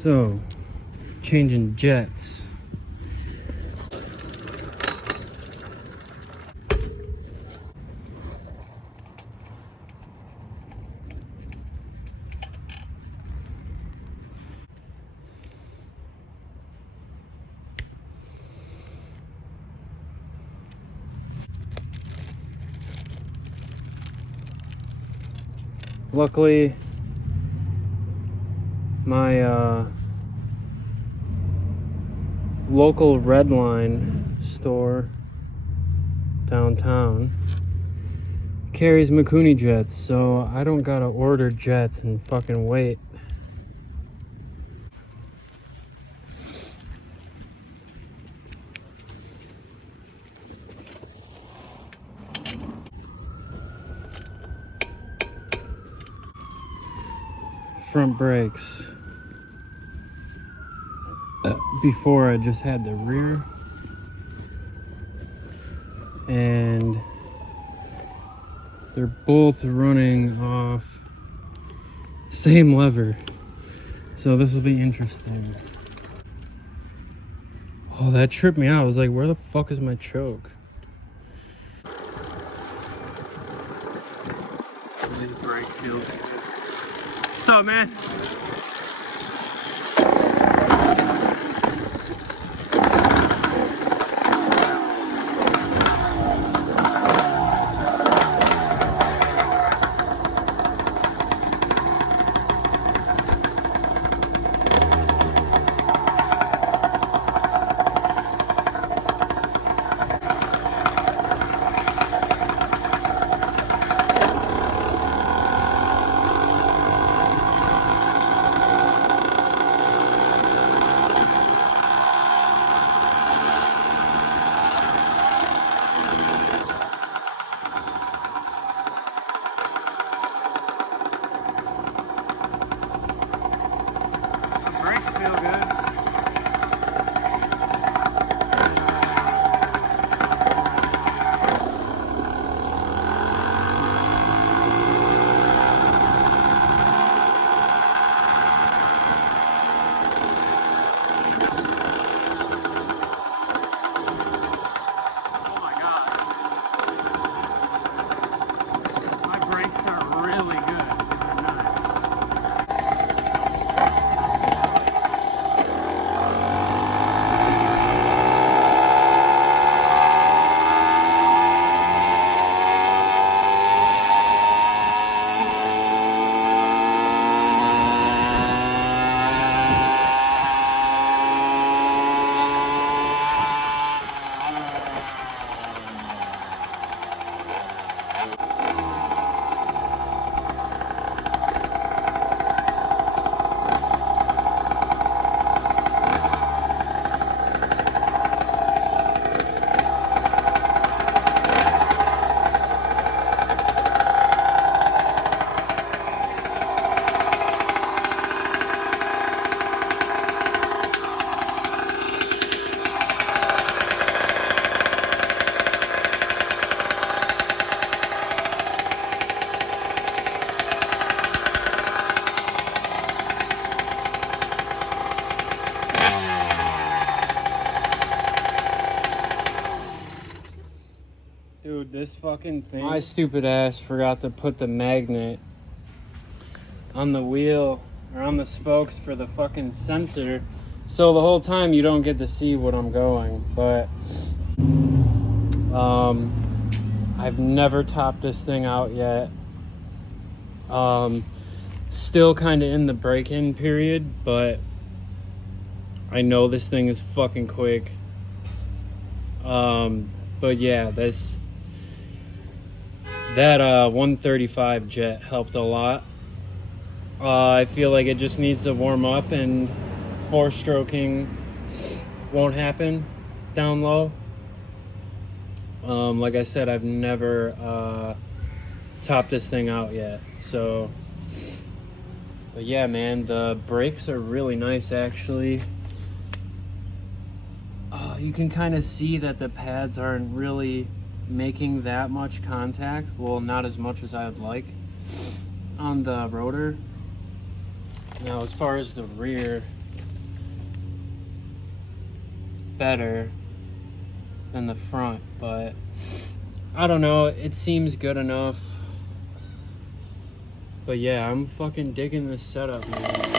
So, changing jets. Luckily, my local Redline store downtown carries Mikuni jets, so I don't gotta order jets and fucking wait. Front brakes. Before I just had the rear, and they're both running off same lever, so this will be interesting. Oh, that tripped me out. I was like, where the fuck is my choke? This brake feels good. What's up, man? Feel good. Dude, this fucking thing. My stupid ass forgot to put the magnet on the wheel or on the spokes for the fucking sensor. So the whole time you don't get to see what I'm going. But I've never topped this thing out yet. Still kind of in the break-in period, but I know this thing is fucking quick. But yeah, that 135 jet helped a lot. I feel like it just needs to warm up and four-stroking won't happen down low. Like I said, I've never topped this thing out yet. So, but yeah, man, the brakes are really nice actually. You can kind of see that the pads aren't really making that much contact. Well, not as much as I would like on the rotor. Now, as far as the rear, better than the front, but I don't know, it seems good enough. But yeah, I'm fucking digging this setup, man.